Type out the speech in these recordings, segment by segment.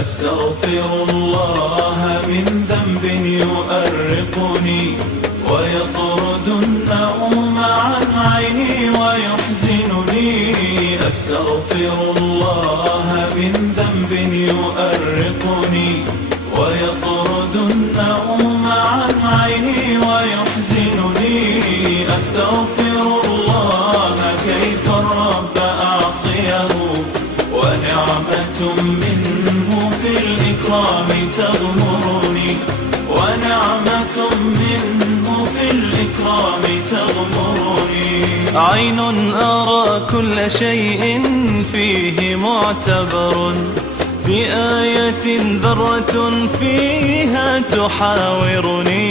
أستغفر الله من ذنب يؤرقني ويطرد النوم عن عيني ويحزنني. أستغفر الله من ذنب يؤرقني ويطرد النوم عن عيني ويحزنني. أستغفر الله كيف الرب أعصيه ونعمة منه في الإكرام تغمرني، ونعمة منه في الإكرام تغمرني. عين أرى كل شيء فيه معتبر، في آية ذرة فيها تحاورني،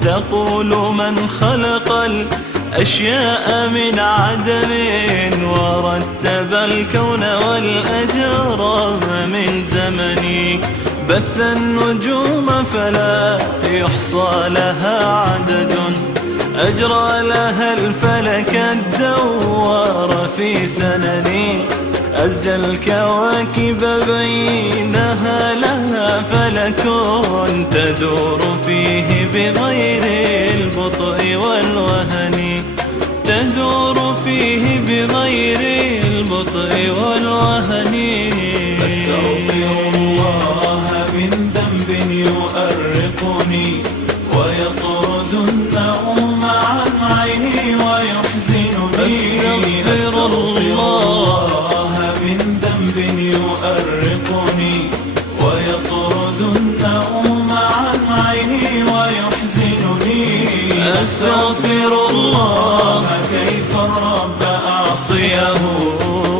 تقول من خلق الأشياء من عدم ورتب الكون والأجرام من زمني. بث النجوم فلا يحصى لها عدد، أجرى لها الفلك الدوار في سنني. أزجى الكواكب بينها لها فلك تدور فيه بغير البطء والوهن، تدور فيه بغير البطء والوهن. أستغفر الله من ذنب يؤرقني ويطرد النوم عن عيني ويحزنني. أستغفر الله من ذنب يؤرقني ويطرد النوم عن عيني ويحزنني. أستغفر الله كيف الرب أعصيه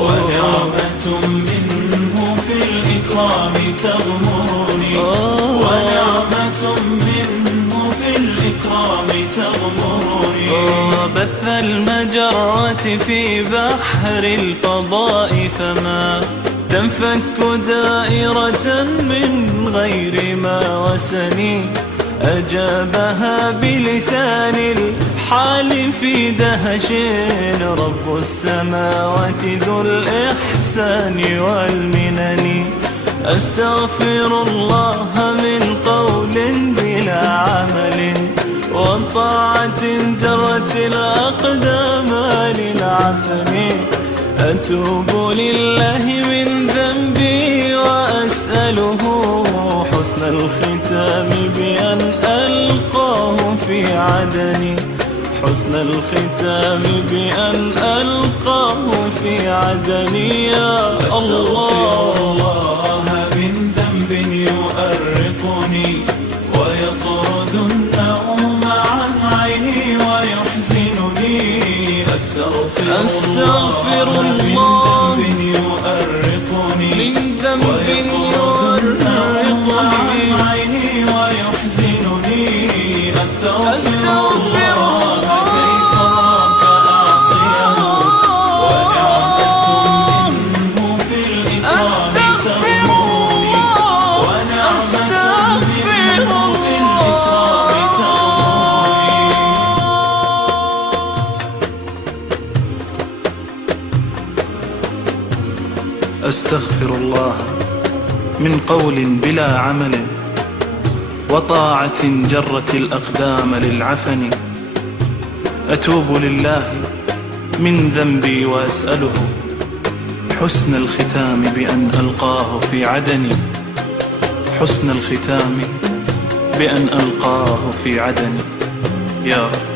ونعمة منه في الإكرام تغمرني، ونعمة منه في الإكرام تغمرني. بث المجرات في بحر الفضاء فما تنفك دائرة من غير ما وسني. أجابها بلسان الحال في دهش رب السماوات ذو الإحسان والمنن. أستغفر الله من قول بلا عمل وطاعة جرت الأقدام للعفن. أتوب لله من ذنبي وأسأله حسن الختام بأن ألقاه في عدن، حسن الختام بأن ألقاه في عدن. يا الله من ذنب يؤرقني ويطرد النوم عن عيني ويحزنني. أستغفر الله من ذنب يؤرقني من ذنب يؤرقني عن عيني ويحزنني. أستغفر الله كيف الرب أعصيه ونعمة منه في الإكرام تغمرني، ونعمة منه في الإكرام تغمرني. أستغفر الله من قول بلا عمل وطاعة جرت الأقدام للعفن. أتوب لله من ذنبي وأسأله حسن الختام بأن ألقاه في عدن، حسن الختام بأن ألقاه في عدن. يا رب.